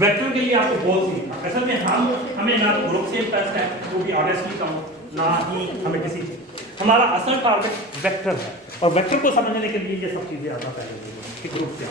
Vector के लिए आपको बहुत सी असल में हमें ना ग्रुप से इंटरेस्ट है, वो भी ऑनेस्टली कहूँ, ना ही हमें किसी हमारा असल टारगेट वेक्टर है, और वेक्टर को समझने के लिए ये सब चीजें आता पहले कि ग्रुप से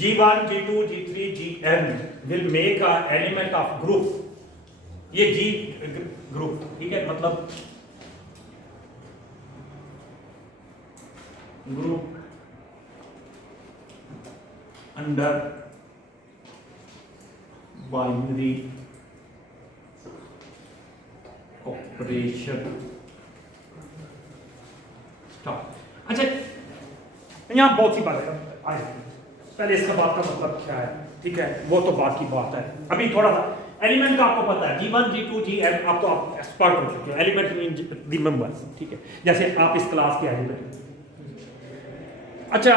G1, G2, G3, Gn will make a element of group. ये G ग्रुप, ठीक है, मतलब group under binary operation stop. अच्छा, यहाँ बहुत सी बातें आई, पहले इसका बात का मतलब क्या है, ठीक है, वो तो बात की बात है। अभी थोड़ा सा एलिमेंट का आपको पता है, G1, G2, Gn, आप तो आप एक्सपर्ट हो चुके हो, एलिमेंट मीन द मेंबर्स, ठीक है, जैसे आप इस क्लास के एलिमेंट। अच्छा,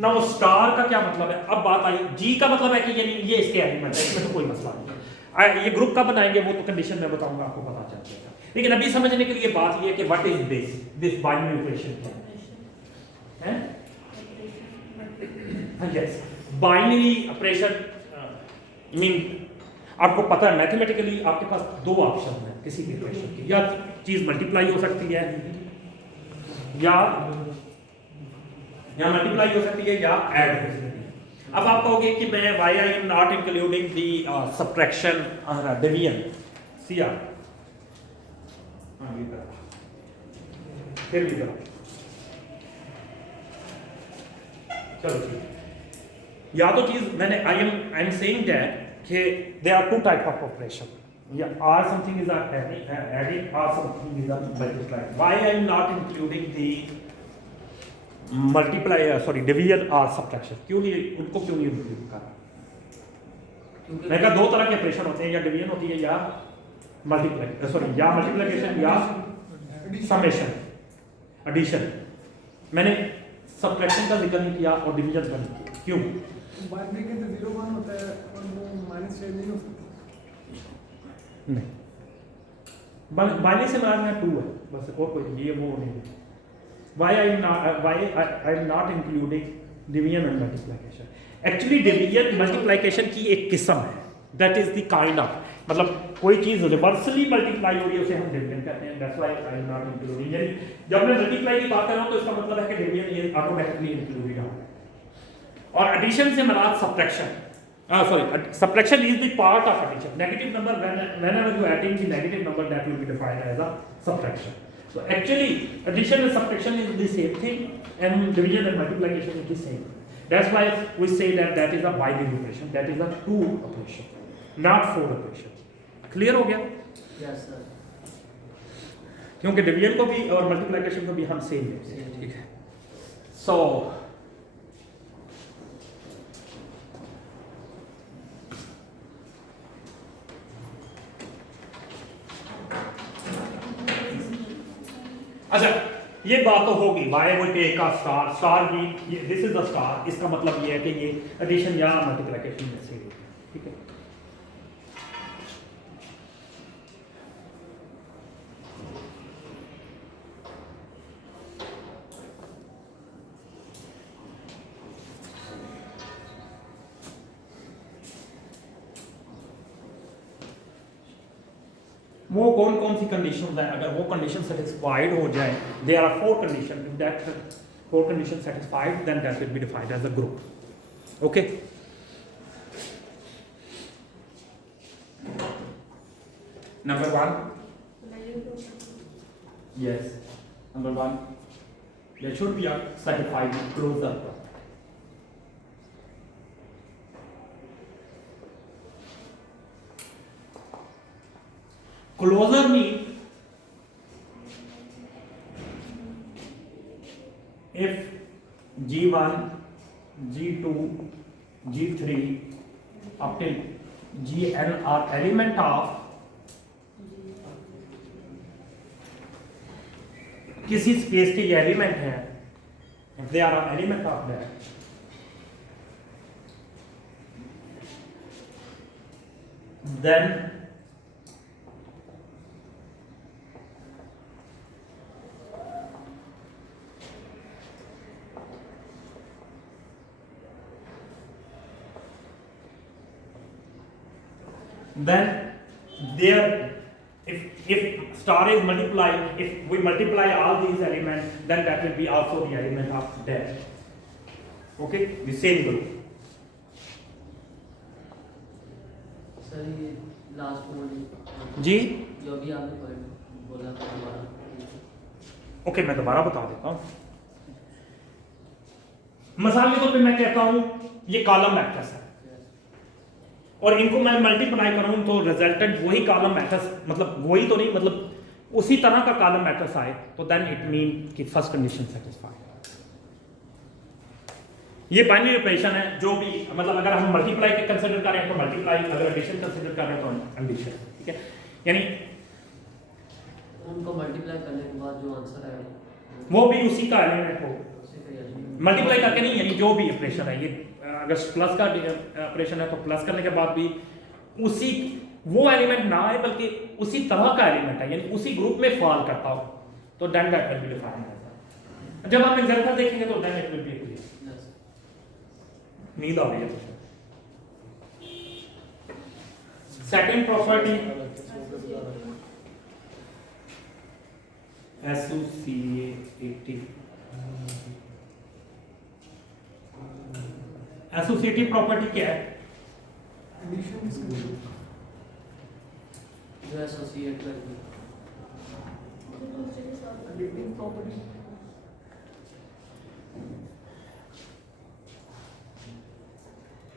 ना वो स्टार का क्या मतलब है, अब बात आई, G का मतलब है कि ये इसके एलिमेंट है, इसमें तो कोई मसला नहीं। ये ग्रुप का बनाएंगे वो तो कंडीशन में बताऊंगा, आपको पता चल जाएगा। लेकिन अभी समझने के लिए बात ये है कि what is this binary operation क्या है? यस, बाइनरी ऑपरेशन मीन आपको पता है मैथमेटिकली आपके पास दो ऑप्शन है किसी भी ऑपरेशन की, या चीज मल्टीप्लाई हो सकती है या मल्टीप्लाई हो सकती है या ऐड हो सकती है। अब आप कहोगे कि मैं why I am not including the subtraction division C R, फिर भी करो, चलो ठीक है। या तो चीज मैंने आई एम सेइंग दैट कि there are two type of operation, या आर समथिंग इज एडिड और something is multiply. Why I am not including the multiply sorry division और सब्ट्रैक्शन, क्यों नहीं, उनको क्यों नहीं इंक्लूड कर? मैंने कहा दो तरह के ऑपरेशन होते हैं, या डिवीजन होती है या मल्टीप्लाई सॉरी या मल्टीप्लिकेशन या समेशन एडिशन। मैंने सब्ट्रैक्शन का जिक्र नहीं किया और डिवीजन का नहीं किया, क्यों? बाइनरी के तो 0 1 होता है और वो माइनस चेंज नहीं हो सकता। नहीं, बाइनरी से मेरा 2 है बस, और कोई ये वो नहीं। Why I am not including division and multiplication? Actually division multiplication की एक किस्म है, that is the kind of, मतलब कोई चीज रिवर्सली मल्टीप्लाई हो रही है उसे हम डिवीजन कहते हैं। That's why I am not including, यानी जब मैं मल्टीप्लाई की बात कर रहा हूँ तो इसका मतलब है कि डिवीजन ये ऑटोमेटिकली इंक्लूडेड है। और एडिशन से मराद subtraction, sorry, subtraction is the part of addition. Negative number, whenever you adding the negative number, that will be defined as a subtraction. So actually addition and subtraction is the same thing, and division and multiplication is the same. That's why we say that that is a binary operation, that is a 2 operation, not 4 operation. Clear हो गया? Yes sir. क्योंकि division को भी और multiplication को भी हम same लेते हैं, ठीक है। So अच्छा, ये बात तो होगी, वाई वो टेक का स्टार, स्टार भी दिस इज द स्टार, इसका मतलब ये है कि ये एडिशन या मल्टीप्लिकेशन में से, ठीक है। वो कौन कौन सी कंडीशन है, अगर वो कंडीशन सेटिस्फाइड हो जाए, there are 4 condition, if that 4 condition satisfied then that will be defined as a group. Okay, number 1, yes, number 1, there should be a satisfied closure. Closure means if G1, G2, G3, up till Gn are element of किसी space के ये element है, if they are an element of that, then there, if star is multiplied, if we multiply all these elements, then that will be also the element of that. Okay, the same group. Sir ये last point जी जो भी आपने point बोला था दोबारा। Okay, मैं दोबारा बता देता हूँ। मिसाल के तौर पे मैं कहता हूँ ये कॉलम मैट्रिक्स है और इनको मैं मल्टीप्लाई करूँ तो रिजल्टेंट वही कॉलम मैट्रिक्स, मतलब वही तो नहीं, मतलब उसी तरह का कॉलम मैट्रिक्स आए, तो देन इट मीन कि फर्स्ट कंडीशन सेटिस्फाइड। ये बाइनरी ऑपरेशन है, जो भी मतलब अगर हम मल्टीप्लाई के कंसीडर करें तो मल्टीप्लाई, अगर एडिशन कंसीडर करें तो एडिशन, ठीक है। यानी उनको मल्टीप्लाई करने के बाद जो आंसर है वो भी उसी का एलिमेंट हो, उसी का यानी मल्टीप्लाई करके नहीं, यानी जो भी ऑपरेशन है, ये अगर प्लस का ऑपरेशन है तो प्लस करने के बाद भी उसी वो एलिमेंट ना आए बल्कि उसी तरह का एलिमेंट है, यानी उसी ग्रुप में फॉल करता हो, तो then that will be defined as. जब हम एग्जांपल देखेंगे तो then it will be clear. नींद आ रही है। Second property associative. Associative property क्या है? एडिशन इज जो एसोसिएट करती एडिटिंग प्रॉपर्टी।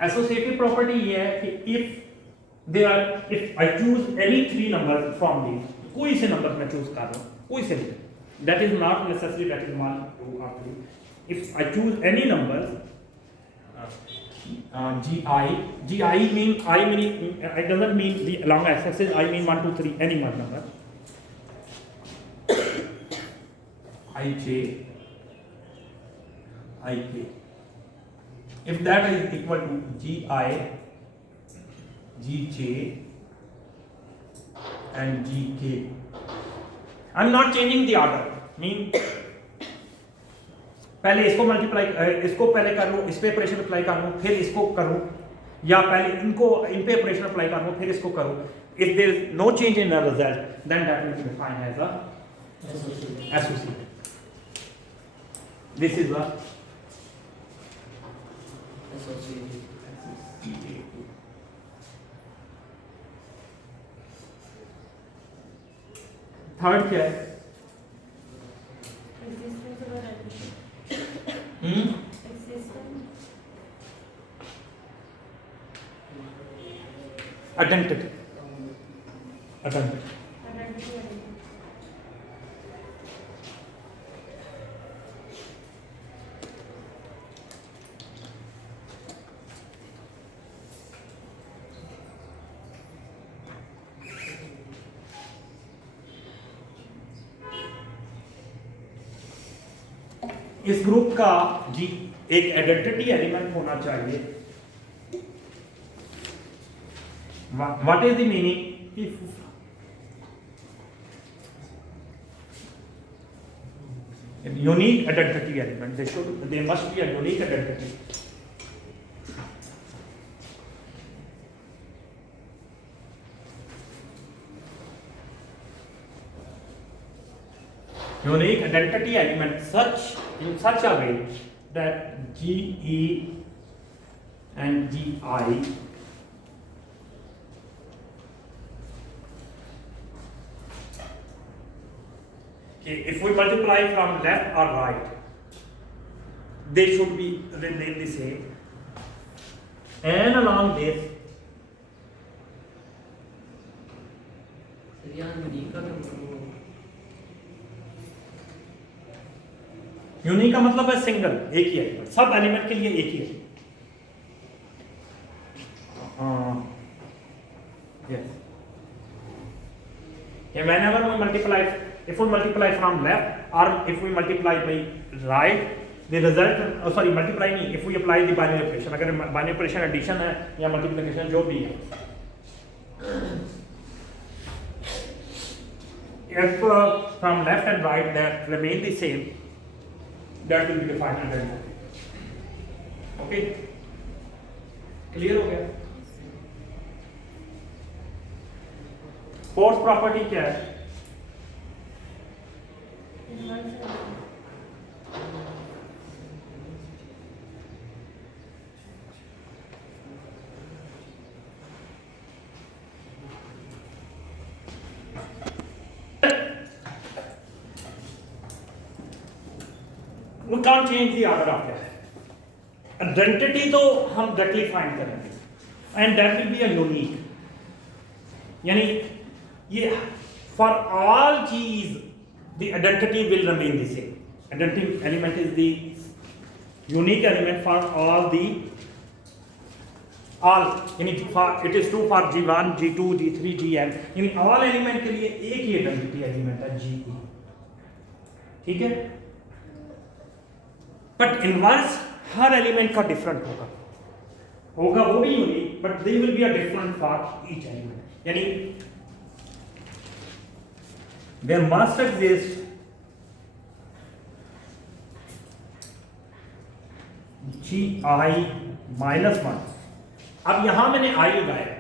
एसोसिएटिव प्रॉपर्टी ये है कि if I choose any three number from the, कोई से नंबर मैं चूज कर रहा हूं, कोई से भी, that is not necessary that is 1 2 or 3, if I choose any number gi mean I mean it doesn't mean the along x-axis, I mean 1 2 3 any one number, ij ik, if that is equal to gi gj and gk, I'm not changing the order, mean पहले इसको multiply, इसको पहले कर लूं, इस पे operation apply कर लूं, फिर इसको करूं, या पहले इनको इन पे ऑपरेशन अप्लाई कर लूं, फिर इसको करूं। If there is no change in the result then that will be defined as a associate. This is a associate. Third क्या है? आइडेंटिटी। इस ग्रुप का जी एक आइडेंटिटी एलिमेंट होना चाहिए। What is the meaning? Unique identity element, they must be a unique identity. Unique identity element in such a way that GE and GI if we multiply from left or right, they should be remain the same, and along this unique का मतलब है single, एक ही element, सब element के लिए एक ही है। yes. And whenever we multiply, if we multiply from left or if we multiply by right, the result, multiply नहीं, if we apply the binary operation, अगर binary operation addition है या multiplication जो भी है, if from left and right that remain the same, that will be the final result. Okay, clear हो गया? Fourth property क्या है? We can't change the order of that. Identity तो हम directly find करेंगे, and that will be a unique. यानी ये for all G's the identity will remain the same. Identity element is the unique element for all यानी it is true for G1, G2, G3, Gn, यानी all element के लिए एक ही identity element है Ge. ठीक है? बट इनवर्स हर एलिमेंट का different होगा वो भी unique, but they will be a different for each element. यानी देयर मस्ट एग्जिस्ट Gi -1. अब यहां मैंने i लगाया,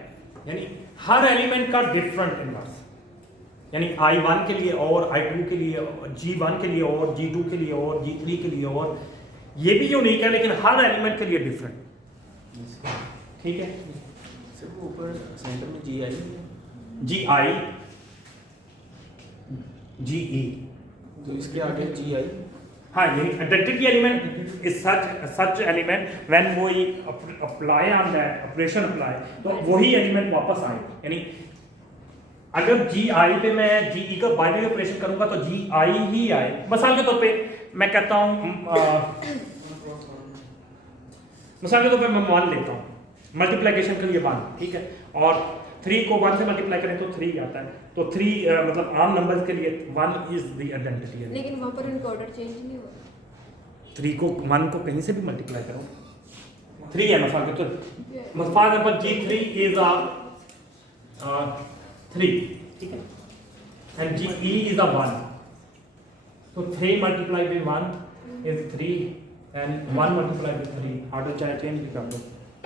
यानी हर एलिमेंट का डिफरेंट इनवर्स, यानी I1 के लिए और I2 के लिए, G1 के लिए और G2 के लिए और G3 के लिए, और ये भी यूनिक है लेकिन हर एलिमेंट के लिए डिफरेंट. ठीक है, सिर्फ ऊपर सेंटर में जी आई, GE, तो इसके आगे जी आई. हाँ, यही identity element is such element when वो apply on that operation apply, तो वही एलिमेंट वापस आए. यानी अगर GI पे मैं GE का बाइनरी ऑपरेशन करूंगा तो GI ही आए. मिसाल के तौर पे मैं कहता हूं, मिसाल के तौर पे मैं 1 लेता हूं, मल्टीप्लिकेशन के लिए 1, ठीक है, और 3 को 1 से मल्टीप्लाई करें तो 3 आता है, तो 3 मतलब आम नंबर्स के लिए 1 इज द आइडेंटिटी. लेकिन वहां पर इनका ऑर्डर चेंज नहीं होगा. 3 को 1 को कहीं से भी मल्टीप्लाई करो, 3 है मिसाल के तौर पे, फॉर एग्जांपल G3 इज 3, ठीक है, एंड GE इज 1, तो 3 multiply by 1 is 3 and 1 multiply by 3, order चाहे चेंज भी कर दो,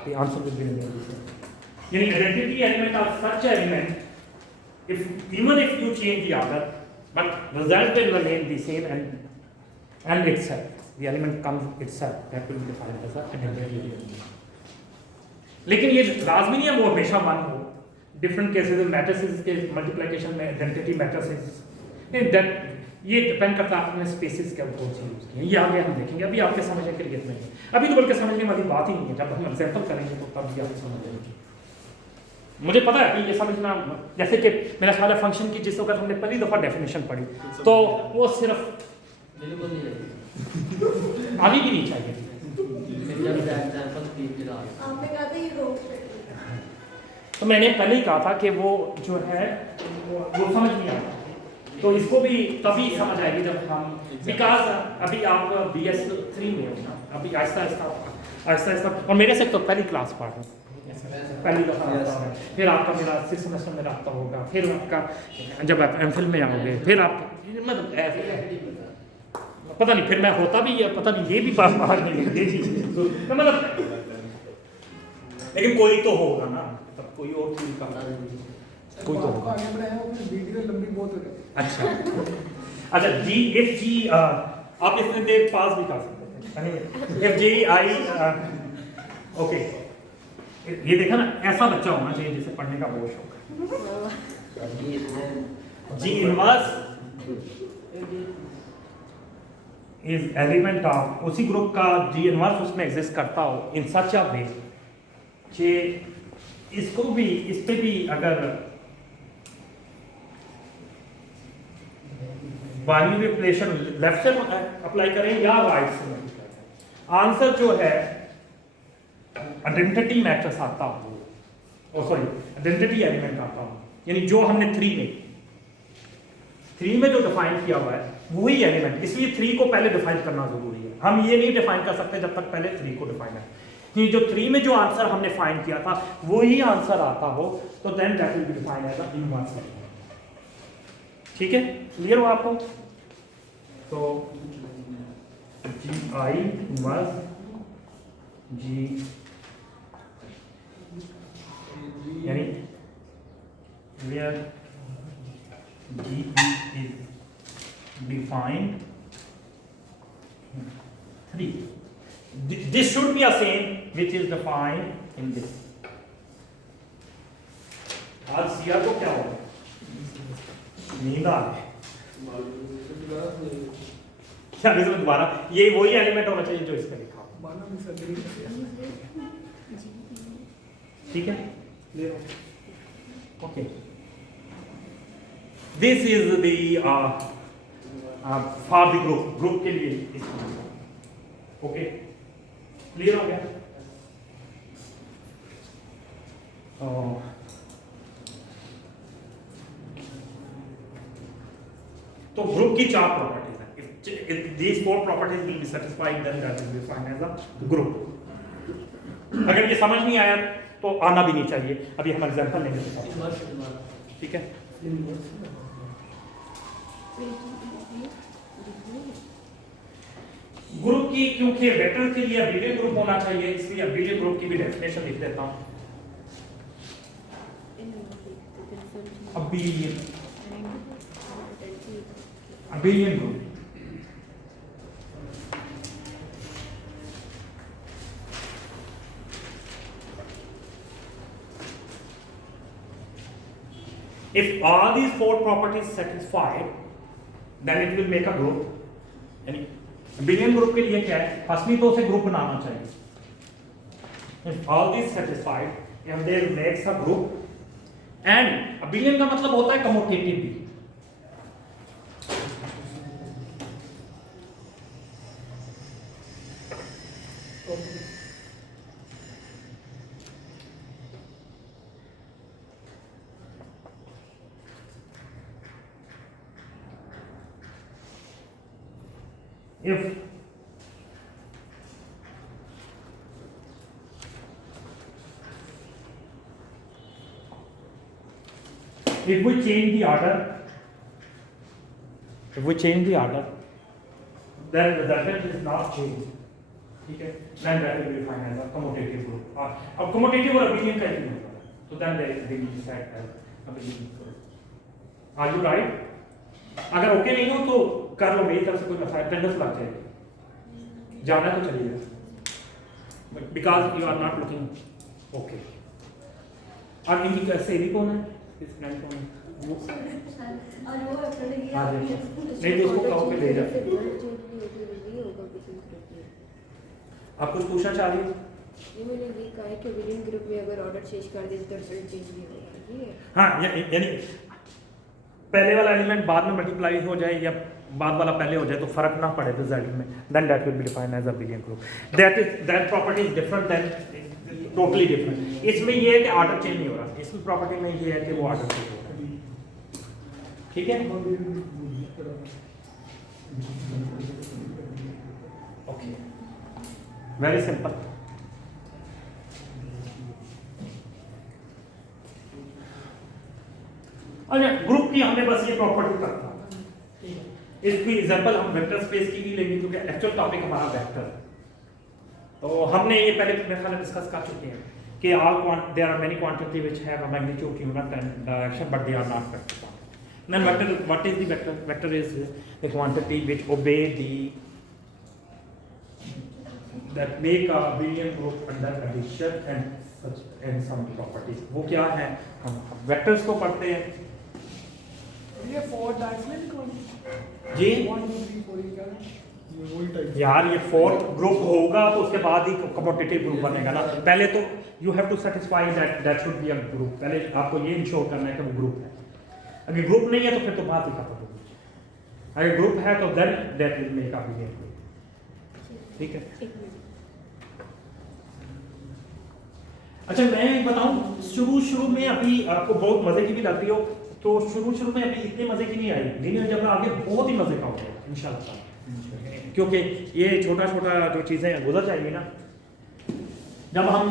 the answer will be the same. यानी identity element are such element, if even if you change the order, but result will remain the same, and itself the element comes itself, that will be defined as a identity element. लेकिन ये लाजमी नहीं है वो हमेशा 1 हो. Different cases में matrices के मल्टीप्लिकेशन में आइडेंटिटी मैट्रिसेस, दैट ये डिपेंड करता है आपने स्पेसिस के ऊपर से यूज किए. ये आगे हम देखेंगे, अभी आपके समझने के लिए नहीं है, अभी तो बल्कि समझने वाली बात ही नहीं है. जब हम एग्जांपल करेंगे तो तब भी आप समझ जाएंगे. मुझे पता है कि ये समझना, जैसे कि मेरा ख्याल है फंक्शन की जिस वक्त हमने पहली दफ़ा डेफिनेशन पढ़ी तो वो सिर्फ बिल्कुल नहीं है, आगे भी नहीं चाहिए. जब एग्जांपल दी जा आपने कहा था ये रोक है. तो मैंने पहले ही कहा था कि वो जो है वो समझ नहीं आता, तो इसको भी तभी समझ आएगी जब हम, बिकॉज अभी आप BS3 में हो ना, अभी आहिस्ता आहिस्ता, और मेरे से तो पहली क्लास पढ़ रहे हैं, पहली दफ़ा आता है, फिर आपका मेरा 6 सेमेस्टर में रखता होगा, फिर आपका जब आप MPhil में आओगे, फिर आप मतलब ऐसे पता नहीं, फिर मैं होता भी है, पता नहीं ये भी बात बाहर नहीं है, ये चीज़ तो मतलब, लेकिन कोई तो होगा ना, तब कोई और चीज़ का कोई तो होगा. आगे बढ़ाया और फिर वीडियो लंबी बहुत हो रही है. अच्छा G, if G आप इसमें देख पास भी कर सकते हैं. if Gi ओके, ये देखा ना, ऐसा बच्चा होना चाहिए जिसे पढ़ने का बहुत शौक है. G inverse is element of, उसी ग्रुप का G इनवर्स उसमें एग्जिस्ट करता हो इन सच अ वे कि इसको भी, इस पे भी अगर बाइनरी रिलेशन लेफ्ट से अप्लाई करें या राइट से अप्लाई करें, आंसर जो है आइडेंटिटी मैट्रिक्स आता हो सॉरी आइडेंटिटी एलिमेंट आता हो, यानी जो हमने 3 में जो डिफाइन किया हुआ है वही एलिमेंट, इसलिए 3 को पहले डिफाइन करना जरूरी है। हम ये नहीं डिफाइन कर सकते जब तक पहले 3 को डिफाइन है कि जो 3 में जो आंसर हमने फाइंड किया था वही आंसर आता हो तो then that will be defined as a inverse. ठीक है, क्लियर हो आपको? तो जी आई इनवर्स जी यानी where G is defined 3. This should be a same which is defined in this. आज सिया को क्या होगा? नींद आ रही है। क्या इसमें दोबारा ये वही एलिमेंट होना चाहिए जो इसमें लिखा हो। मानो डिसएग्री करते हैं। ठीक है, okay. This is the for the group के लिए। ओके, क्लियर हो गया? तो ग्रुप की 4 प्रॉपर्टीज हैं। if these 4 properties will be satisfied then that will be defined as a group. अगर ये समझ नहीं आया तो आना भी नहीं चाहिए, अभी हम एग्जांपल लेंगे। ठीक है, ग्रुप की क्योंकि वेक्टर के लिए अबिलियन ग्रुप होना चाहिए इसलिए अबिलियन ग्रुप की भी डेफिनेशन लिख देता हूं। Abelian group if all these 4 properties satisfied then it will make a group। यानी बिलियन ग्रुप के लिए क्या है, फर्स्टली तो उसे ग्रुप बनाना चाहिए। if all these satisfied and they makes a group and billion का मतलब होता है कम्यूटेटिव भी। if we change the order, then the result is not changed, ठीक है, then that will be defined as a commutative group। अब commutative और abelian का ही होता है, so then they will decide as abelian group। Are you right? अगर okay नहीं हो तो कर लो, मेरी तरफ से कोई मसला अटेंडेंस लग जाएगी, जाना तो चलिए because you are not looking okay. और इनकी कैसे भी कौन है, इस फ्रेंड कौन है वो? हाँ जी, नहीं तो उसको कहो कि ले जा। आप कुछ पूछना चाह रही हो? ये मैंने ये कहा है कि विलियन ग्रुप में अगर ऑर्डर चेंज कर दे तो रिजल्ट चेंज नहीं होगा, ये है। हाँ, यानी पहले वाला एलिमेंट बाद में मल्टीप्लाई हो जाए या बाद वाला पहले हो जाए तो फर्क ना पड़े रिजल्ट में, then that will be defined as a abelian group. That property is different then totally different. इसमें ये है कि ऑर्डर चेंज नहीं हो रहा, इस प्रॉपर्टी में ये है कि वो ऑर्डर चेंज हो रहा है। ठीक है, ओके, वेरी सिंपल। अच्छा, ग्रुप की हमने बस ये प्रॉपर्टी करता है। इसकी एग्जांपल हम वेक्टर स्पेस की भी लेंगे क्योंकि एक्चुअल टॉपिक हमारा वेक्टर है। तो हमने ये पहले मेरे ख्याल में डिस्कस कर चुके हैं कि there are many quantity which have a magnitude, unit and direction but they are not vector. Then vector, what is the vector? Vector is the quantity which obey that make a Abelian group under addition and some properties। वो क्या है, हम vectors को पढ़ते हैं। ये 4 types में कौन जी 1 2 3 4 ये क्या है, ये वही टाइप। यार ये 4 ग्रुप होगा तो उसके बाद ही कम्यूटेटिव ग्रुप बनेगा ना। पहले तो you have to satisfy that should be a group. पहले आपको ये इंश्योर करना है कि वो ग्रुप है। अगर ग्रुप नहीं है तो फिर तो बात ही खत्म होगी। अगर ग्रुप है तो then that will make a abelian group. ठीक है, अच्छा मैं बताऊं, शुरू में अभी आपको बहुत मजे की भी लगती हो, तो शुरू में अभी इतने मजे की नहीं आई, लेकिन जब आगे बहुत ही मजे का होगा इंशाल्लाह, क्योंकि ये छोटा जो चीज़ें गुजर जाएंगी ना, जब हम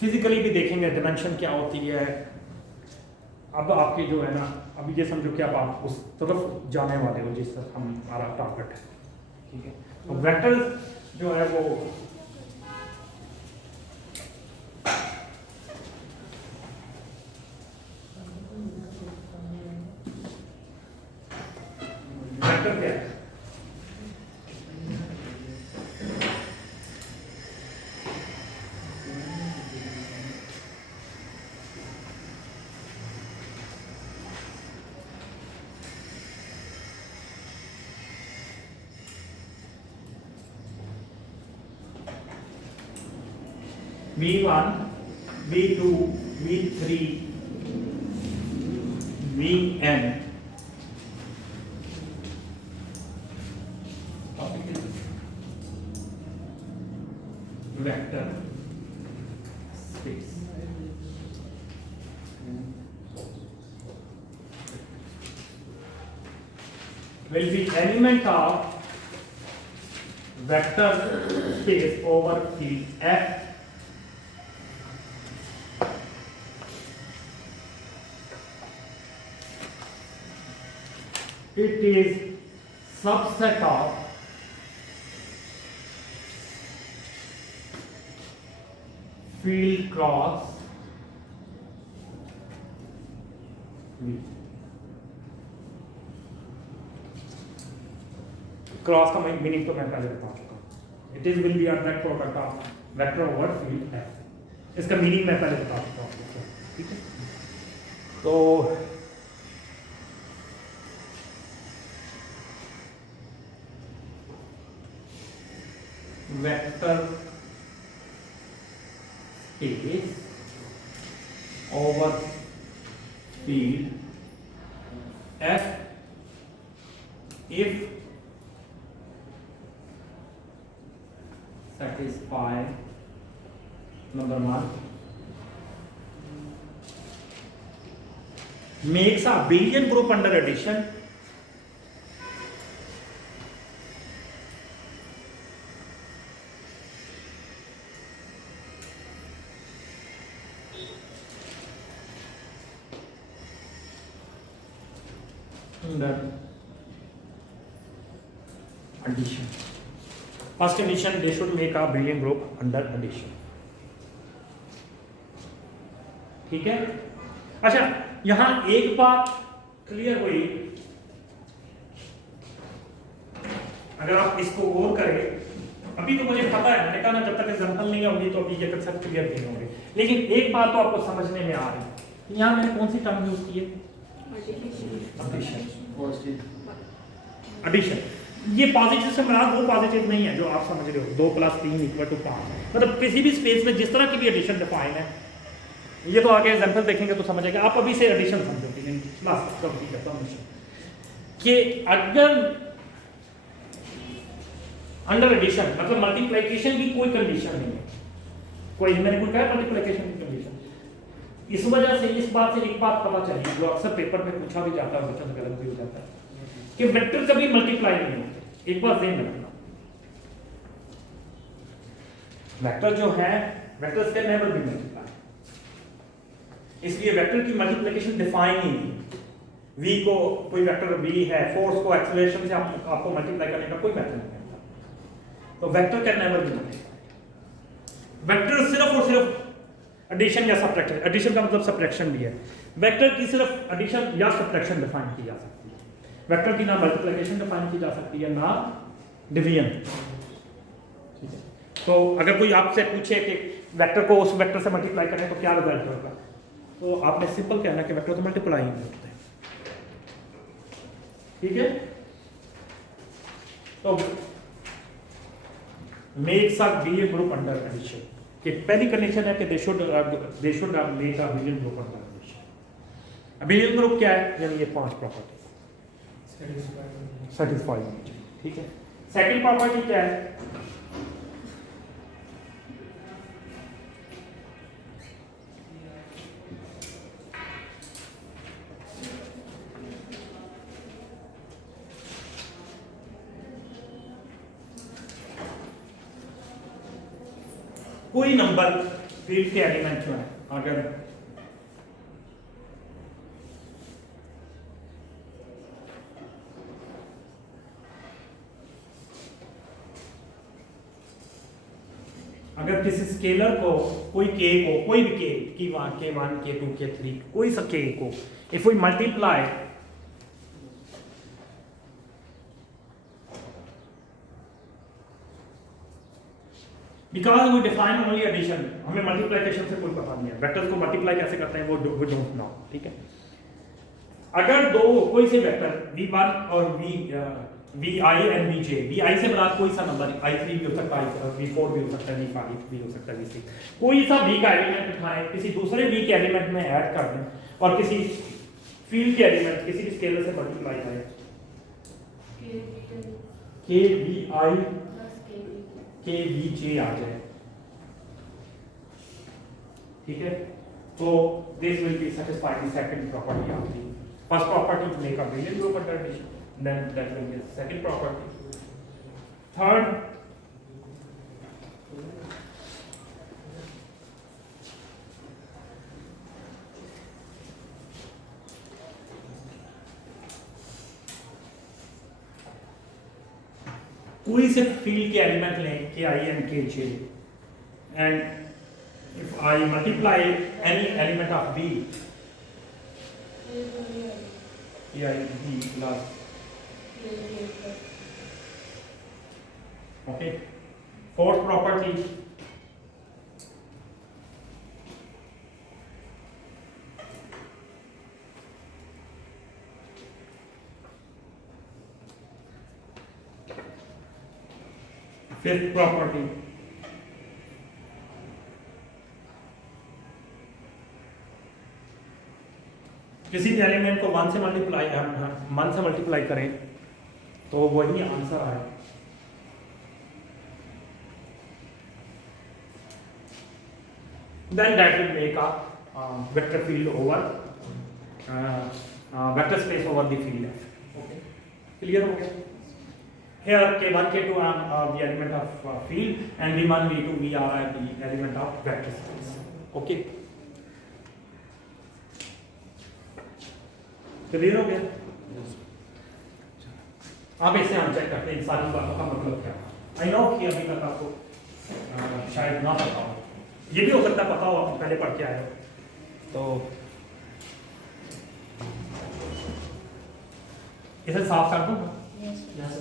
फिजिकली भी देखेंगे डिमेंशन क्या होती है। अब आपके जो है ना, अभी ये समझो कि अब आप उस तरफ जाने वाले हो जिस तरफ हमारा टारगेट है, ठीक है। तो वेक्टर जो है वो वेक्टर क्या है? V1, V2, V3, Vn vector space. Will be element of vector space over field F. It is subset of field cross V. Cross का मीनिंग तो मैं पहले बता चुका हूँ। It is will be a net product of vector over field F. इसका meaning मैं पहले बता चुका हूँ, ठीक है। तो vector space over field F if satisfy number one makes a abelian group under addition under addition. First condition, they should make a abelian group under addition. ठीक है। अच्छा यहां एक बात क्लियर हुई, अगर आप इसको गौर करें, अभी तो मुझे पता है, मैंने कहा ना जब तक एग्जांपल नहीं होगी तो अभी ये कंसेप्ट क्लियर नहीं होंगे, लेकिन एक बात तो आपको समझने में आ रही है। यहां मैंने कौन सी टर्म यूज की है? एडिशन। ये पॉजिटिव से मुराद वो पॉजिटिव नहीं है जो आप समझ रहे हो, 2 + 3 = 5, मतलब किसी भी स्पेस में जिस तरह की भी एडिशन डिफाइन है, ये तो आगे एग्जांपल देखेंगे तो समझेगा। आप अभी से एडिशन समझोगे नहीं, बस कब की करता हूं कि अगर अंडर एडिशन मतलब मल्टीप्लिकेशन की कोई कंडीशन नहीं है, कोई मैंने कुछ कहा मल्टीप्लिकेशन की कंडीशन, इस वजह से इस बात से एक बात पता चली जो अक्सर पेपर में पूछा भी जाता है, बच्चों से गलत भी हो जाता है कि वेक्टर कभी मल्टीप्लाई नहीं होते। एक बार ध्यान रखना, वेक्टर जो है vectors can never be multiply, इसलिए वेक्टर की मल्टीप्लिकेशन डिफाइन ही नहीं। v को कोई वेक्टर v है, फोर्स को एक्सेलरेशन से आपको मल्टीप्लाई करने का कोई मेथड नहीं है, तो vector can never be multiply. Vector सिर्फ और सिर्फ एडिशन या सब्ट्रैक्शन, एडिशन का मतलब सब्ट्रैक्शन भी है, वेक्टर की सिर्फ एडिशन या सब्ट्रैक्शन डिफाइन की जा सकती है। वेक्टर की ना मल्टीप्लिकेशन डिफाइन की जा सकती है ना डिवीजन, ठीक है। तो अगर कोई आपसे पूछे कि वेक्टर को उस वेक्टर से मल्टीप्लाई करें तो क्या रिजल्ट होगा, तो आपने सिंपल कहना कि वेक्टर तो मल्टीप्लाई नहीं होते, ठीक है। तो makes a abelian group under addition, कि पहली कंडीशन है कि they should make a abelian group under addition। abelian group क्या है, यानी ये 5 प्रॉपर्टी सेटिस्फाई होनी चाहिए, ठीक है। सेकंड प्रॉपर्टी क्या है? कोई नंबर फील्ड के एलिमेंट जो है, अगर किसी स्केलर को कोई के को, कोई भी के की वन के टू के थ्री, कोई सा के को if we multiply because we define only addition, हमें मल्टीप्लिकेशन से कोई पता नहीं है, वेक्टर्स को मल्टीप्लाई कैसे करते हैं वो डोंट नो, ठीक है। अगर दो कोई से वेक्टर v1 और vi एंड vj, vi से मुराद कोई सा नंबर i3 भी हो सकता है, v4 भी हो सकता है, v5 भी हो सकता है, v6, कोई सा v का एलिमेंट उठाएं, किसी दूसरे v के एलिमेंट में ऐड कर दें और किसी फील्ड के एलिमेंट किसी भी स्केलर से मल्टीप्लाई करें, k vi k vj आ जाए, ठीक है। तो this will be satisfied the second property of the first property to make a abelian group under addition, then that will be the second property. Third, कोई से field के element लें k I and k j, and if I multiply any element of v, k I v plus, okay. Fourth property, fifth property, किसी भी element को 1 से multiply करें तो वही आंसर आए। Then that will make a vector field over vector space over the field F. Okay, clear हो गया? Here k1 k2 are the element of field and v1 v2 v are the element of vector space. Okay. Clear हो गया? अब इसे हम check करते हैं इन सारी बातों का मतलब क्या है। आई नो कि अभी तक आपको शायद ना पता हो, ये भी हो सकता है पता हो, आप पहले पढ़ के आए हो, तो इसे साफ कर दूं? यहाँ से